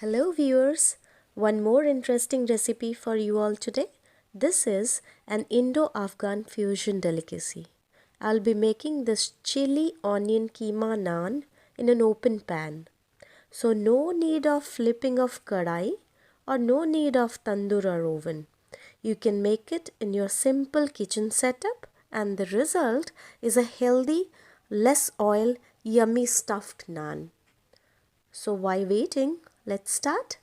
Hello viewers, one more interesting recipe for you all today. This is an Indo Afghan fusion delicacy. I'll be making this Chilli Onion Keema Naan in an open pan. So no need of flipping of Kadai or no need of tandoor or oven. You can make it in your simple kitchen setup and the result is a healthy, less oil, yummy stuffed naan. So why waiting? Let's start.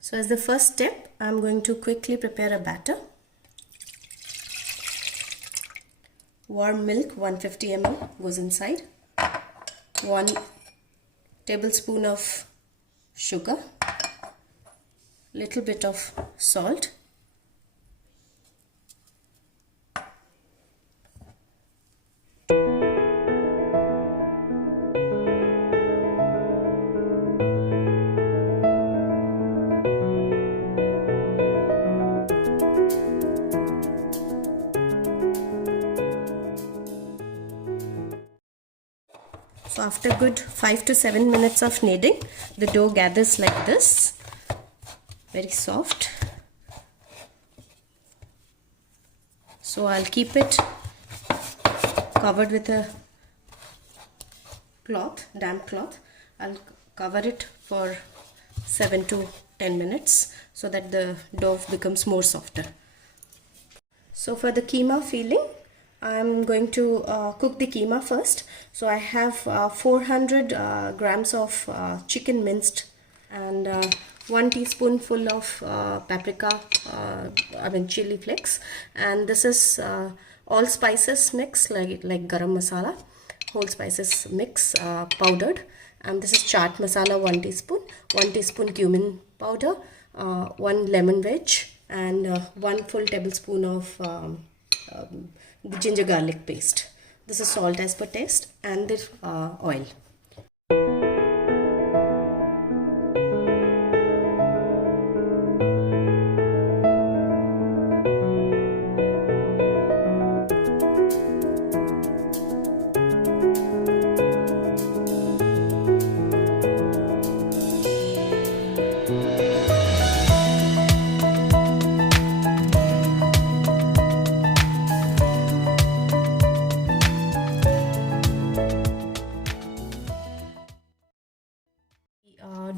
So as the first step, I'm going to quickly prepare a batter. Warm milk 150 ml goes inside. 1 tablespoon of sugar. Little bit of salt. So after good 5 to 7 minutes of kneading, the dough gathers like this, very soft. So I'll keep it covered with a cloth, damp cloth. I'll cover it for 7 to 10 minutes so that the dough becomes more softer. So for the keema filling, I'm going to cook the keema first. So I have 400 grams of chicken minced and 1 teaspoonful of paprika, chili flakes, and this is all spices mix like garam masala, whole spices mix powdered, and this is chaat masala 1 teaspoon, 1 teaspoon cumin powder, 1 lemon wedge, and 1 full tablespoon of the ginger garlic paste. This is salt as per taste, and the oil.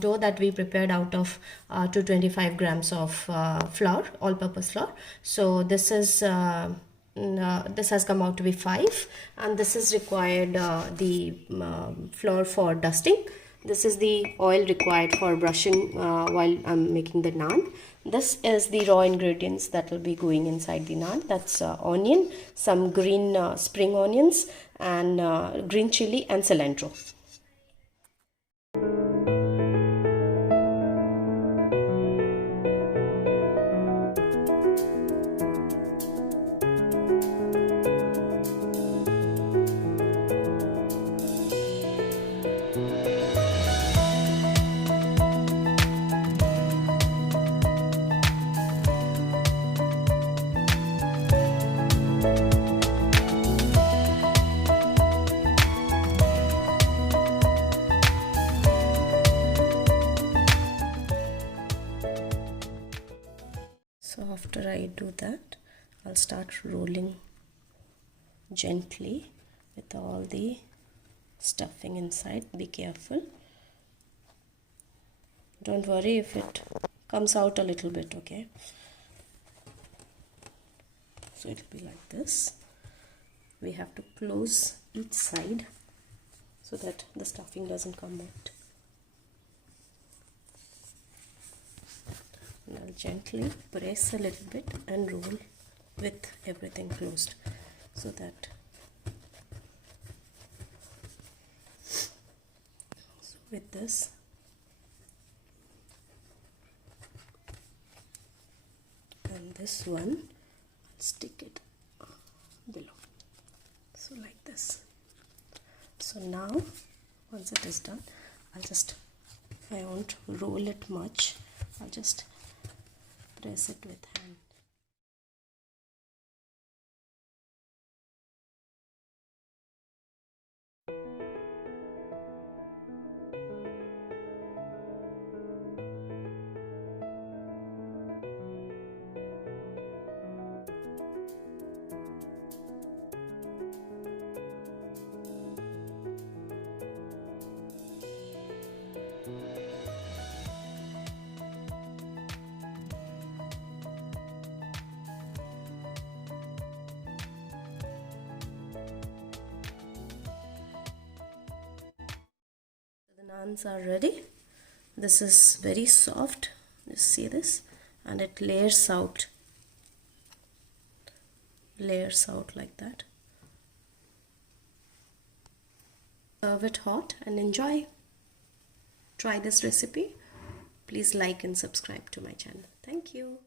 Dough that we prepared out of 225 grams of flour, all-purpose flour. So this is this has come out to be 5, and this is required the flour for dusting. This is the oil required for brushing while I'm making the naan. This is the raw ingredients that will be going inside the naan. That's onion, some green spring onions, and green chili and cilantro. So after I do that, I'll start rolling gently with all the stuffing inside. Be careful. Don't worry if it comes out a little bit, okay? So it'll be like this. We have to close each side so that the stuffing doesn't come out. And I'll gently press a little bit and roll with everything closed so that with this and this one, I'll stick it below, so like this. So now once it is done, I won't roll it much, I'll just press it with hand. Naans are ready. This is very soft. Just see this, and it layers out like that. Serve it hot and enjoy. Try this recipe. Please like and subscribe to my channel. Thank you.